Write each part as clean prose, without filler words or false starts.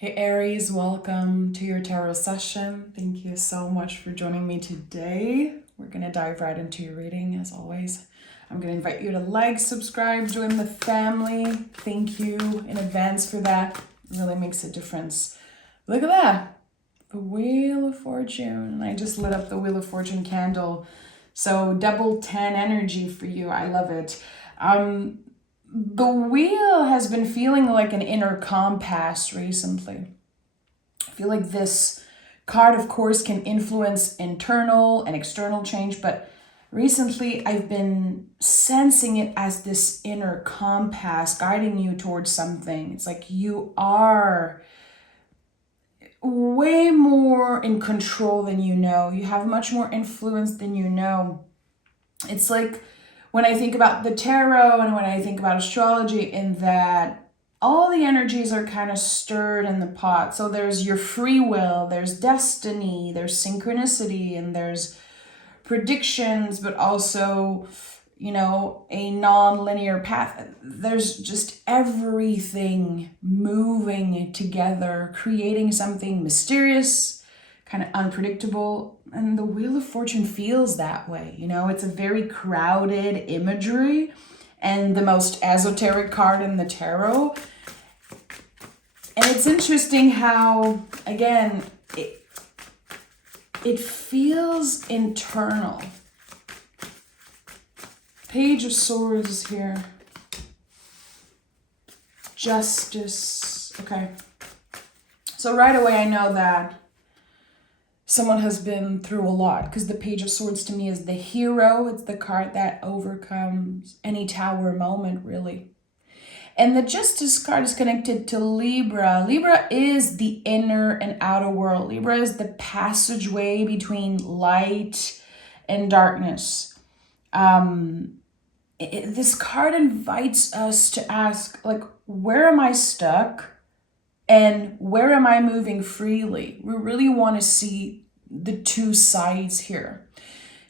Hey Aries, welcome to your tarot session. Thank you so much for joining me today. We're going to dive right into your reading as always. I'm going to invite you to like, subscribe, join the family. Thank you in advance for that. It really makes a difference. Look at that. The Wheel of Fortune. I just lit up the Wheel of Fortune candle. So double 10 energy for you. I love it. The wheel has been feeling like an inner compass recently. I feel like this card, of course, can influence internal and external change, but recently I've been sensing it as this inner compass guiding you towards something. It's like you are way more in control than you know. You have much more influence than you know. It's like when I think about the tarot and when I think about astrology, in that all the energies are kind of stirred in the pot. So there's your free will, there's destiny, there's synchronicity, and there's predictions, but also, a non-linear path. There's just everything moving together, creating something mysterious, kind of unpredictable. And the Wheel of Fortune feels that way. It's a very crowded imagery and the most esoteric card in the tarot. And it's interesting how, again, it feels internal. Page of Swords here. Justice. Okay. So right away I know that someone has been through a lot, because the Page of Swords to me is the hero. It's the card that overcomes any tower moment, really. And the Justice card is connected to Libra. Libra is the inner and outer world. Libra is the passageway between light and darkness. This card invites us to ask, where am I stuck? And where am I moving freely? We really want to see the two sides here.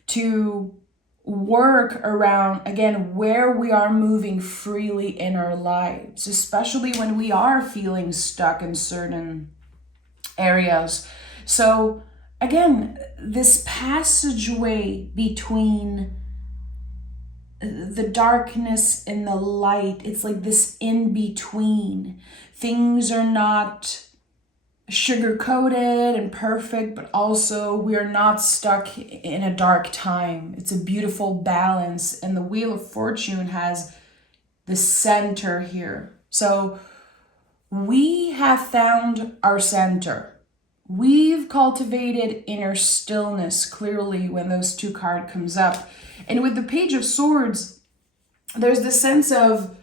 To work around, again, where we are moving freely in our lives, especially when we are feeling stuck in certain areas. So again, this passageway between the darkness and the light, it's like this in between. Things are not sugar-coated and perfect, but also we are not stuck in a dark time. It's a beautiful balance, and the Wheel of Fortune has the center here. So we have found our center. We've cultivated inner stillness clearly when those two cards comes up. And with the Page of Swords, there's the sense of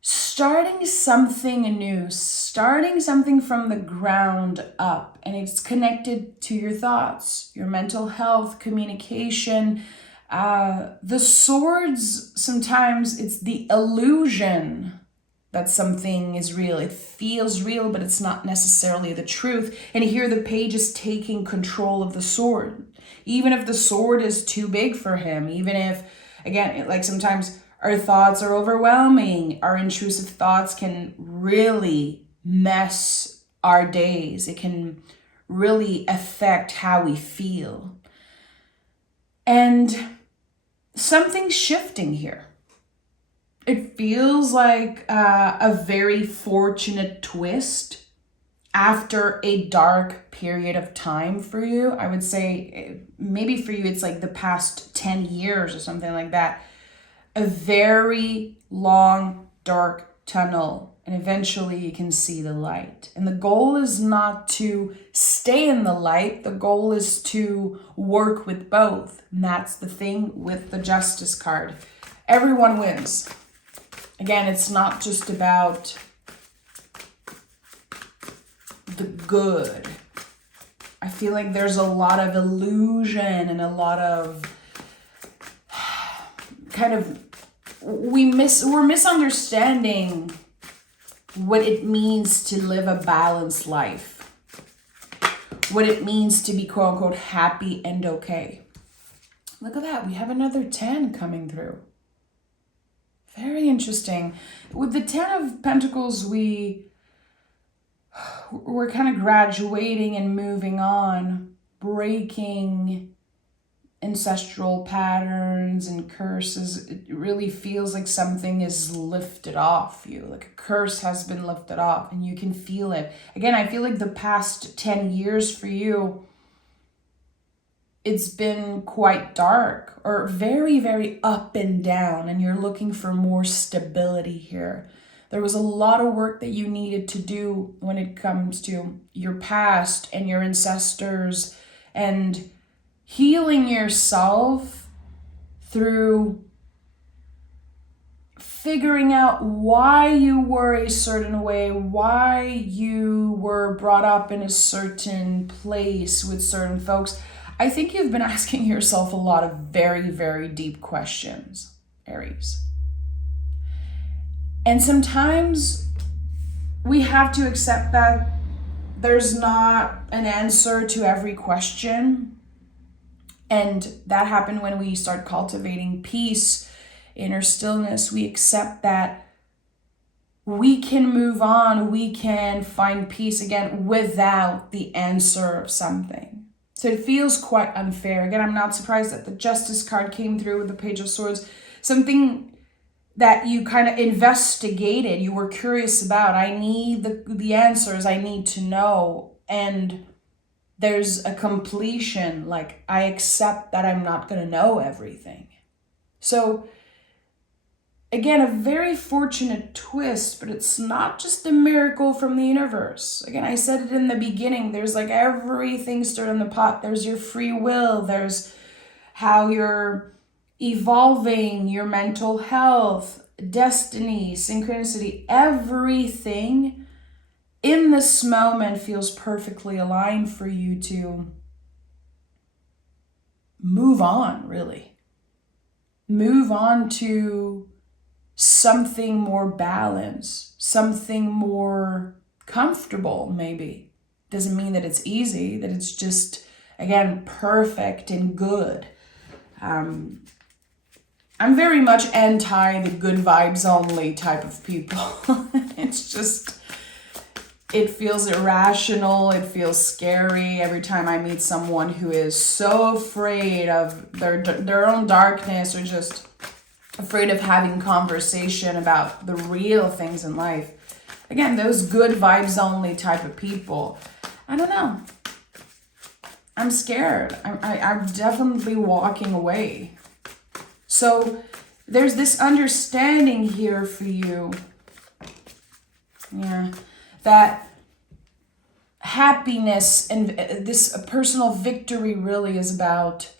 starting something new, starting something from the ground up. And it's connected to your thoughts, your mental health, communication. The swords, sometimes it's the illusion that something is real. It feels real, but it's not necessarily the truth. And here the page is taking control of the sword. Even if the sword is too big for him, even if, again, sometimes our thoughts are overwhelming, our intrusive thoughts can really mess our days. It can really affect how we feel. And something's shifting here. It feels like a very fortunate twist after a dark period of time for you. I would say maybe for you it's like the past 10 years or something like that. A very long dark tunnel, and eventually you can see the light. And the goal is not to stay in the light. The goal is to work with both. And that's the thing with the Justice card. Everyone wins. Again, it's not just about the good. I feel like there's a lot of illusion and a lot of we're misunderstanding what it means to live a balanced life, what it means to be quote unquote happy and okay. Look at that, we have another 10 coming through. Very interesting. With the 10 of Pentacles, we we're kind of graduating and moving on, breaking ancestral patterns and curses. It really feels like something is lifted off you, like a curse has been lifted off, and you can feel it. Again, I feel like the past 10 years for you, it's been quite dark or very, very up and down, and you're looking for more stability here. There was a lot of work that you needed to do when it comes to your past and your ancestors and healing yourself through figuring out why you were a certain way, why you were brought up in a certain place with certain folks. I think you've been asking yourself a lot of very, very deep questions, Aries. And sometimes we have to accept that there's not an answer to every question. And that happened when we start cultivating peace, inner stillness. We accept that we can move on, we can find peace again without the answer of something. So it feels quite unfair. Again, I'm not surprised that the Justice card came through with the Page of Swords. Something that you kind of investigated, you were curious about. I need the answers, I need to know. And there's a completion, like I accept that I'm not going to know everything. So again, a very fortunate twist, but it's not just a miracle from the universe. Again, I said it in the beginning, there's like everything stirred in the pot. There's your free will, there's how you're evolving, your mental health, destiny, synchronicity, everything in this moment feels perfectly aligned for you to move on, really. Move on to something more balanced, something more comfortable, maybe. Doesn't mean that it's easy, that it's just, again, perfect and good. I'm very much anti the good vibes only type of people. It's just, it feels irrational, it feels scary every time I meet someone who is so afraid of their own darkness, or just afraid of having conversation about the real things in life. Again, those good vibes only type of people, I don't know. I'm scared. I'm definitely walking away. So there's this understanding here for you. Yeah. That happiness and this personal victory really is about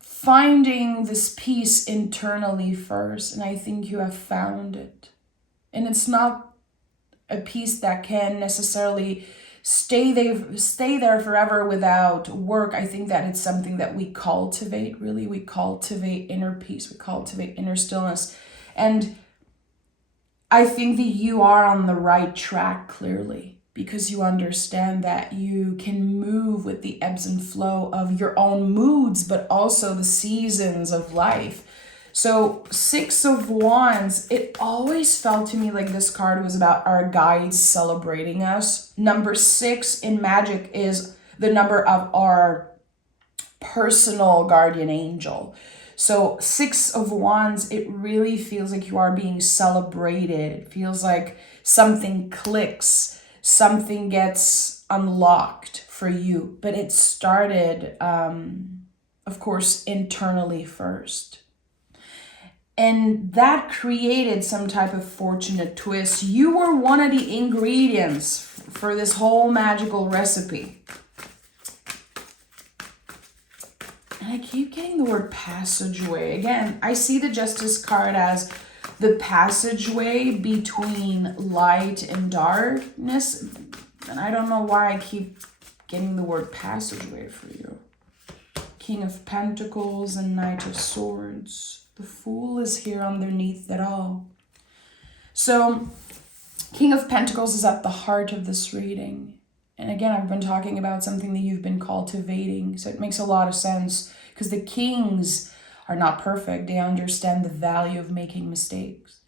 finding this peace internally first. And I think you have found it. And it's not a peace that can necessarily stay there forever without work. I think that it's something that we cultivate, really. We cultivate inner peace. We cultivate inner stillness. And I think that you are on the right track, clearly, because you understand that you can move with the ebbs and flow of your own moods, but also the seasons of life. So 6 of Wands, it always felt to me like this card was about our guides celebrating us. Number 6 in magic is the number of our personal guardian angel. So 6 of Wands, it really feels like you are being celebrated. It feels like something clicks, something gets unlocked for you. But it started, of course, internally first. And that created some type of fortunate twist. You were one of the ingredients for this whole magical recipe. And I keep getting the word passageway. Again, I see the Justice card as the passageway between light and darkness. And I don't know why I keep getting the word passageway for you. King of Pentacles and Knight of Swords. The Fool is here underneath it all. So, King of Pentacles is at the heart of this reading. And again, I've been talking about something that you've been cultivating. So it makes a lot of sense because the kings are not perfect. They understand the value of making mistakes.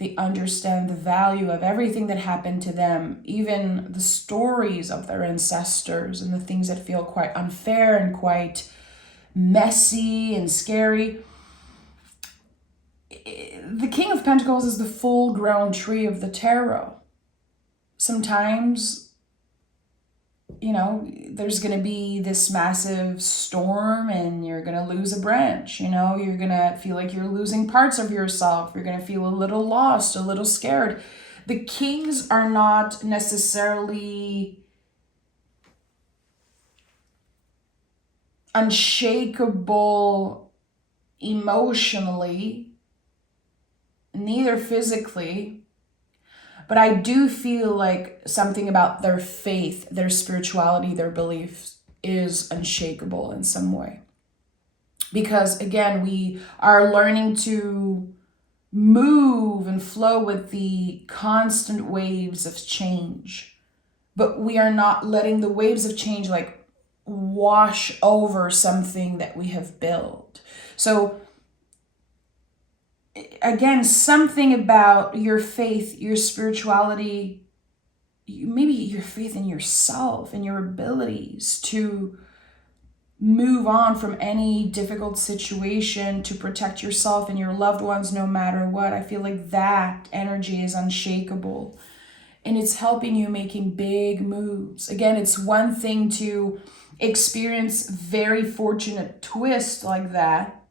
They understand the value of everything that happened to them, even the stories of their ancestors and the things that feel quite unfair and quite messy and scary. The King of Pentacles is the full-grown tree of the tarot. Sometimes, there's going to be this massive storm and you're going to lose a branch. You're going to feel like you're losing parts of yourself. You're going to feel a little lost, a little scared. The kings are not necessarily unshakable emotionally, neither physically, but I do feel like something about their faith, their spirituality, their beliefs is unshakable in some way. Because again, we are learning to move and flow with the constant waves of change, but we are not letting the waves of change like wash over something that we have built. So again, something about your faith, your spirituality, maybe your faith in yourself and your abilities to move on from any difficult situation, to protect yourself and your loved ones no matter what. I feel like that energy is unshakable. And it's helping you making big moves. Again, it's one thing to experience very fortunate twist like that,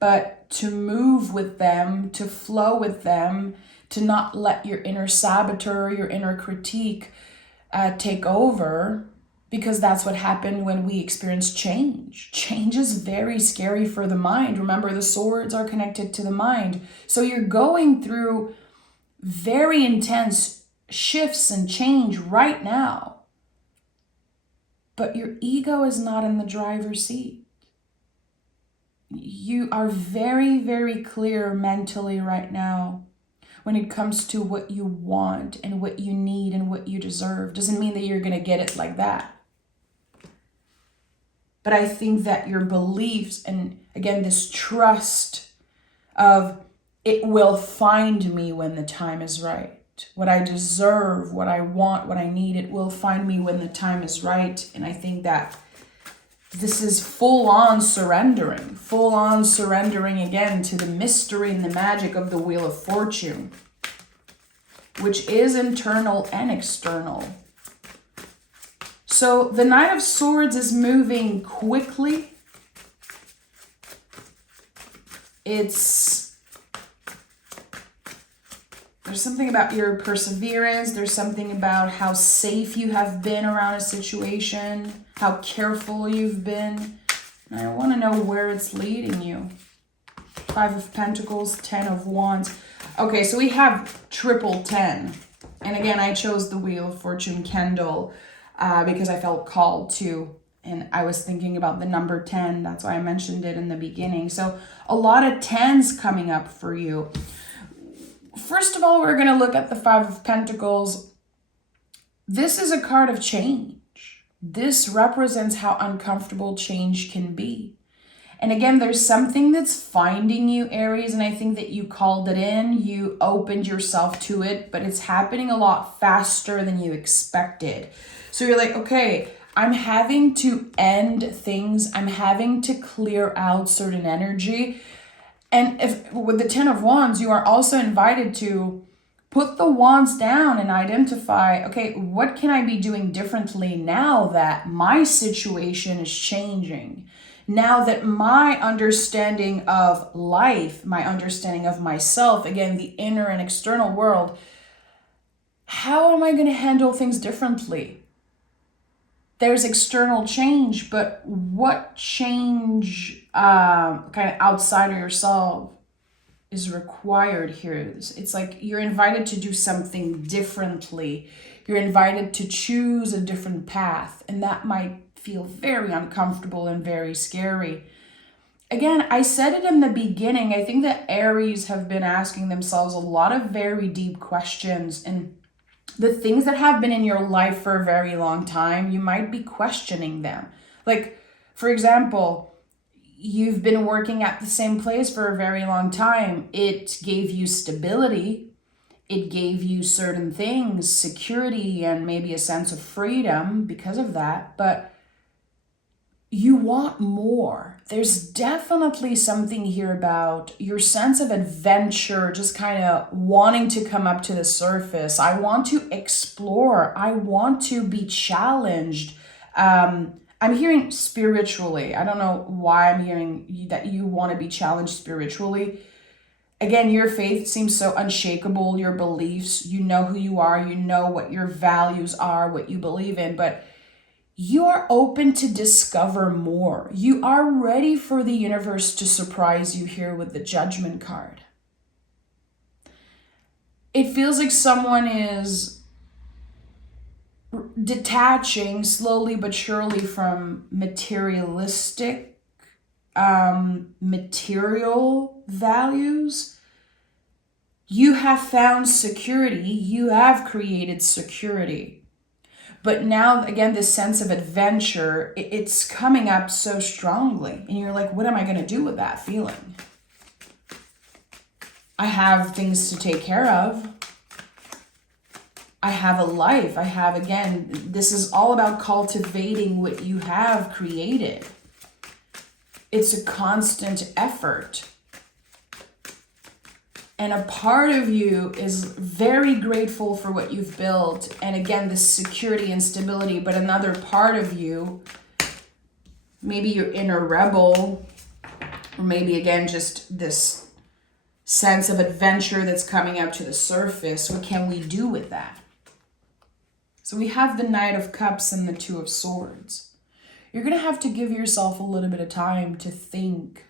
but to move with them, to flow with them, to not let your inner saboteur, your inner critique take over, because that's what happened when we experience change. Change is very scary for the mind. Remember, the swords are connected to the mind. So you're going through very intense shifts and change right now, but your ego is not in the driver's seat. You are very, very clear mentally right now when it comes to what you want and what you need and what you deserve. Doesn't mean that you're going to get it like that. But I think that your beliefs and, again, this trust of it will find me when the time is right. What I deserve, what I want, what I need, it will find me when the time is right. And I think that this is full-on surrendering again to the mystery and the magic of the Wheel of Fortune, which is internal and external. So the Knight of Swords is moving quickly. There's something about your perseverance. There's something about how safe you have been around a situation, how careful you've been. And I want to know where it's leading you. 5 of Pentacles, 10 of Wands. Okay, so we have triple 10. And again, I chose the Wheel of Fortune Kendall because I felt called to. And I was thinking about the number 10. That's why I mentioned it in the beginning. So a lot of 10s coming up for you. First of all, we're going to look at the 5 of Pentacles. This is a card of change. This represents how uncomfortable change can be. And again, there's something that's finding you, Aries, and I think that you called it in. You opened yourself to it, but it's happening a lot faster than you expected. So you're like, okay, I'm having to end things. I'm having to clear out certain energy. And if with the 10 of Wands, you are also invited to put the wands down and identify, okay, what can I be doing differently now that my situation is changing? Now that my understanding of life, my understanding of myself, again, the inner and external world, how am I going to handle things differently? There's external change, but what change kind of outside of yourself is required here? It's like you're invited to do something differently. You're invited to choose a different path, and that might feel very uncomfortable and very scary. Again, I said it in the beginning, I think that Aries have been asking themselves a lot of very deep questions, and the things that have been in your life for a very long time, you might be questioning them. Like, for example, you've been working at the same place for a very long time. It gave you stability. It gave you certain things, security, and maybe a sense of freedom because of that. But you want more. There's definitely something here about your sense of adventure, just kind of wanting to come up to the surface. I want to explore. I want to be challenged. I'm hearing spiritually. I don't know why I'm hearing that you want to be challenged spiritually. Again, your faith seems so unshakable, your beliefs, you know who you are, you know what your values are, what you believe in, but you are open to discover more. You are ready for the universe to surprise you here with the Judgment card. It feels like someone is detaching slowly but surely from materialistic, material values. You have found security. You have created security. But now, again, this sense of adventure, it's coming up so strongly. And you're like, what am I going to do with that feeling? I have things to take care of. I have a life. I have, again, this is all about cultivating what you have created. It's a constant effort. And a part of you is very grateful for what you've built. And again, this security and stability. But another part of you, maybe your inner rebel, or maybe again, just this sense of adventure that's coming up to the surface. What can we do with that? So we have the Knight of Cups and the Two of Swords. You're going to have to give yourself a little bit of time to think,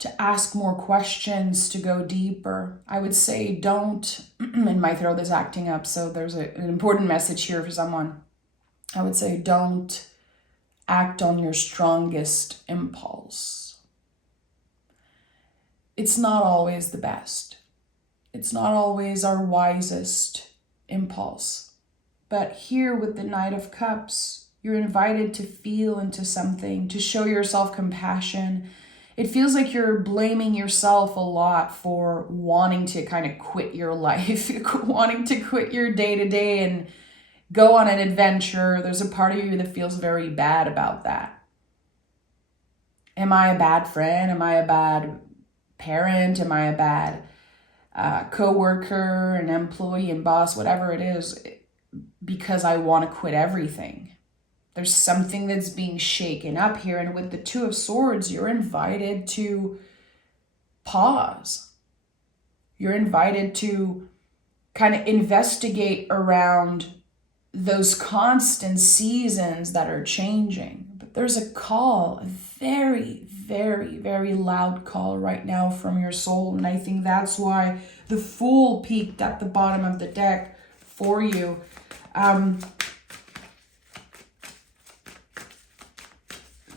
to ask more questions, to go deeper. I would say don't, and my throat is acting up, so there's an important message here for someone. I would say don't act on your strongest impulse. It's not always the best. It's not always our wisest impulse. But here with the Knight of Cups, you're invited to feel into something, to show yourself compassion. It feels like you're blaming yourself a lot for wanting to kind of quit your life, wanting to quit your day-to-day and go on an adventure. There's a part of you that feels very bad about that. Am I a bad friend? Am I a bad parent? Am I a bad co-worker, an employee and boss, whatever it is, because I want to quit everything? There's something that's being shaken up here. And with the Two of Swords, you're invited to pause. You're invited to kind of investigate around those constant seasons that are changing. But there's a call, a very, very, very loud call right now from your soul. And I think that's why the Fool peaked at the bottom of the deck for you.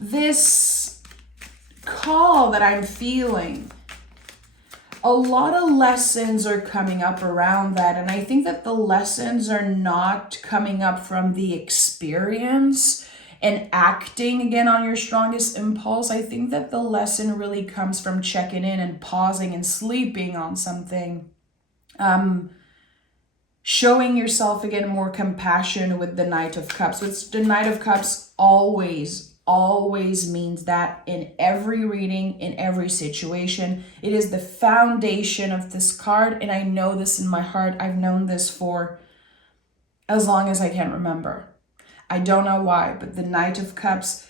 This call that I'm feeling, a lot of lessons are coming up around that. And I think that the lessons are not coming up from the experience and acting again on your strongest impulse. I think that the lesson really comes from checking in and pausing and sleeping on something. Showing yourself again more compassion with the Knight of Cups. With the Knight of Cups always means that in every reading, in every situation. It is the foundation of this card, and I know this in my heart. I've known this for as long as I can remember. I don't know why, but the Knight of Cups,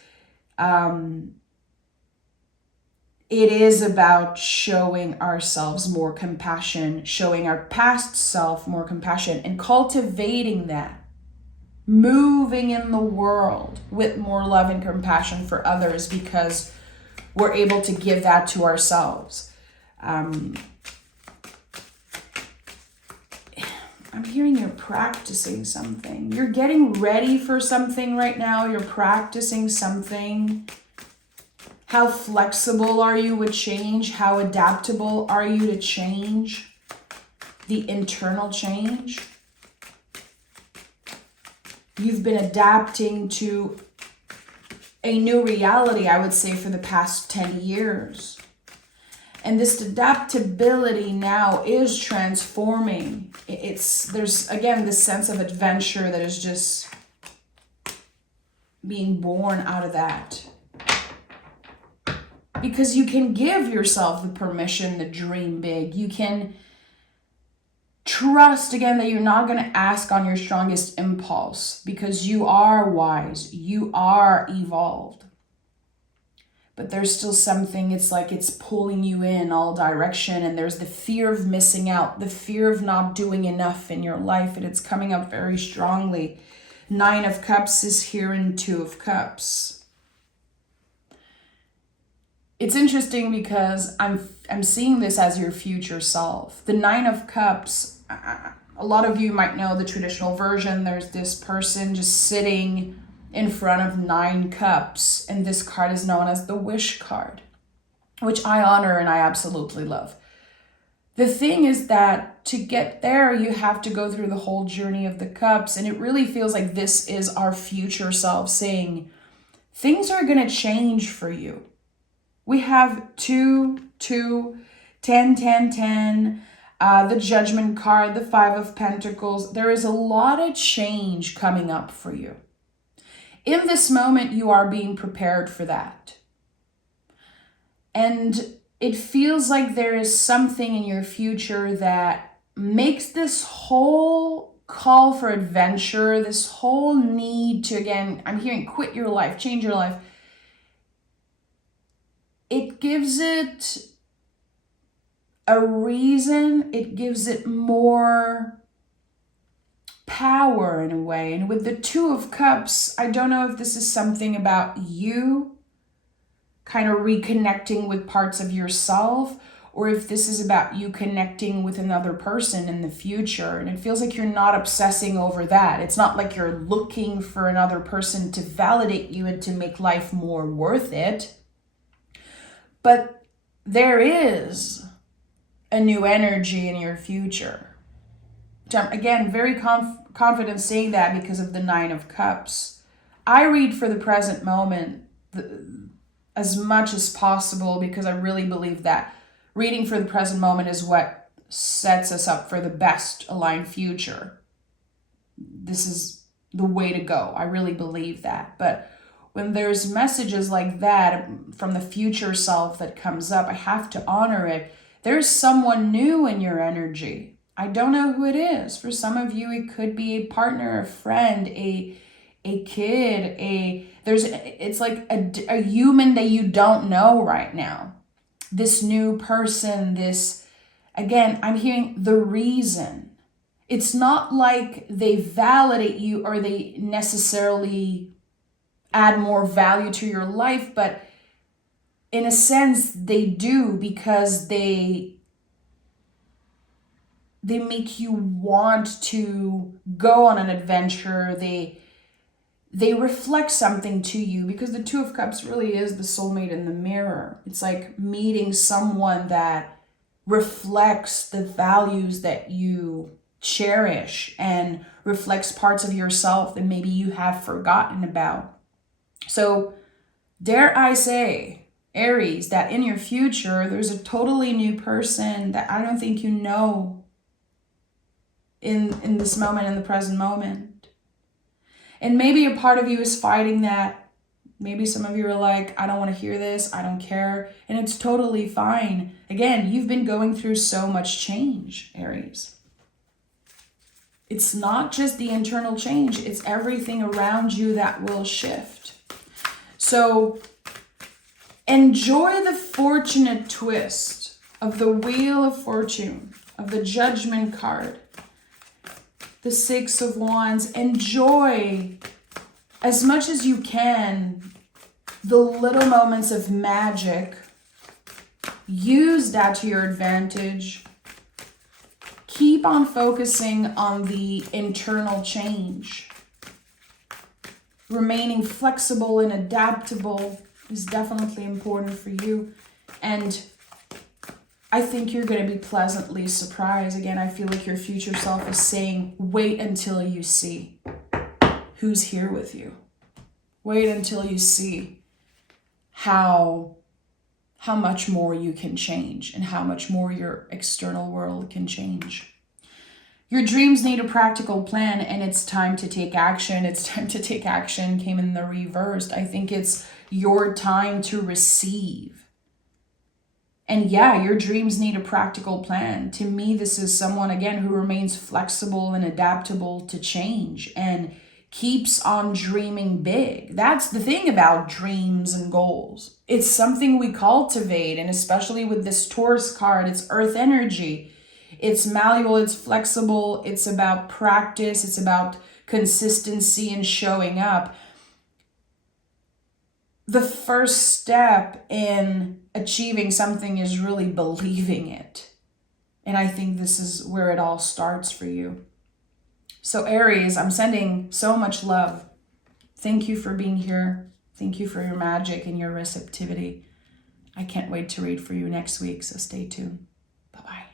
it is about showing ourselves more compassion, showing our past self more compassion, and cultivating that. Moving in the world with more love and compassion for others because we're able to give that to ourselves. I'm hearing you're practicing something. You're getting ready for something right now. You're practicing something. How flexible are you with change? How adaptable are you to change? The internal change. You've been adapting to a new reality, I would say, for the past 10 years. And this adaptability now is transforming. There's again this sense of adventure that is just being born out of that. Because you can give yourself the permission to dream big. You can trust again that you're not going to ask on your strongest impulse, because you are wise, you are evolved. But there's still something, it's like it's pulling you in all direction, and there's the fear of missing out, the fear of not doing enough in your life, and it's coming up very strongly. 9 of Cups is here and 2 of Cups. It's interesting because I'm seeing this as your future self. The 9 of Cups, a lot of you might know the traditional version. There's this person just sitting in front of 9 cups, and this card is known as the wish card, which I honor and I absolutely love. The thing is that to get there, you have to go through the whole journey of the cups, and it really feels like this is our future self saying, things are going to change for you. We have 2, 2, 10, 10, 10, the Judgment card, the 5 of Pentacles. There is a lot of change coming up for you. In this moment, you are being prepared for that. And it feels like there is something in your future that makes this whole call for adventure, this whole need to, again, I'm hearing quit your life, change your life. It gives it a reason, it gives it more power in a way. And with the 2 of Cups, I don't know if this is something about you kind of reconnecting with parts of yourself, or if this is about you connecting with another person in the future. And it feels like you're not obsessing over that. It's not like you're looking for another person to validate you and to make life more worth it. But there is a new energy in your future. Again, very confident saying that because of the 9 of Cups. I read for the present moment as much as possible, because I really believe that reading for the present moment is what sets us up for the best aligned future. This is the way to go. I really believe that. But when there's messages like that from the future self that comes up, I have to honor it. There's someone new in your energy. I don't know who it is. For some of you, it could be a partner, a friend, a kid, it's like a human that you don't know right now. This new person, again, I'm hearing the reason. It's not like they validate you or they necessarily add more value to your life, but in a sense they do, because they make you want to go on an adventure. They reflect something to you, because the 2 of Cups really is the soulmate in the mirror. It's like meeting someone that reflects the values that you cherish and reflects parts of yourself that maybe you have forgotten about. So dare I say, Aries, that in your future, there's a totally new person that I don't think you know in this moment, in the present moment. And maybe a part of you is fighting that. Maybe some of you are like, I don't want to hear this, I don't care. And it's totally fine. Again, you've been going through so much change, Aries. It's not just the internal change, it's everything around you that will shift. So enjoy the fortunate twist of the Wheel of Fortune, of the Judgment card, the 6 of Wands. Enjoy as much as you can the little moments of magic. Use that to your advantage. Keep on focusing on the internal change. Remaining flexible and adaptable is definitely important for you. And I think you're going to be pleasantly surprised. Again, I feel like your future self is saying, wait until you see who's here with you. Wait until you see how much more you can change and how much more your external world can change. Your dreams need a practical plan, and it's time to take action. It's time to take action came in the reversed. I think it's your time to receive. And yeah, your dreams need a practical plan. To me, this is someone, again, who remains flexible and adaptable to change and keeps on dreaming big. That's the thing about dreams and goals. It's something we cultivate, and especially with this Taurus card, it's earth energy. It's malleable, it's flexible, it's about practice, it's about consistency and showing up. The first step in achieving something is really believing it. And I think this is where it all starts for you. So Aries, I'm sending so much love. Thank you for being here. Thank you for your magic and your receptivity. I can't wait to read for you next week, so stay tuned. Bye-bye.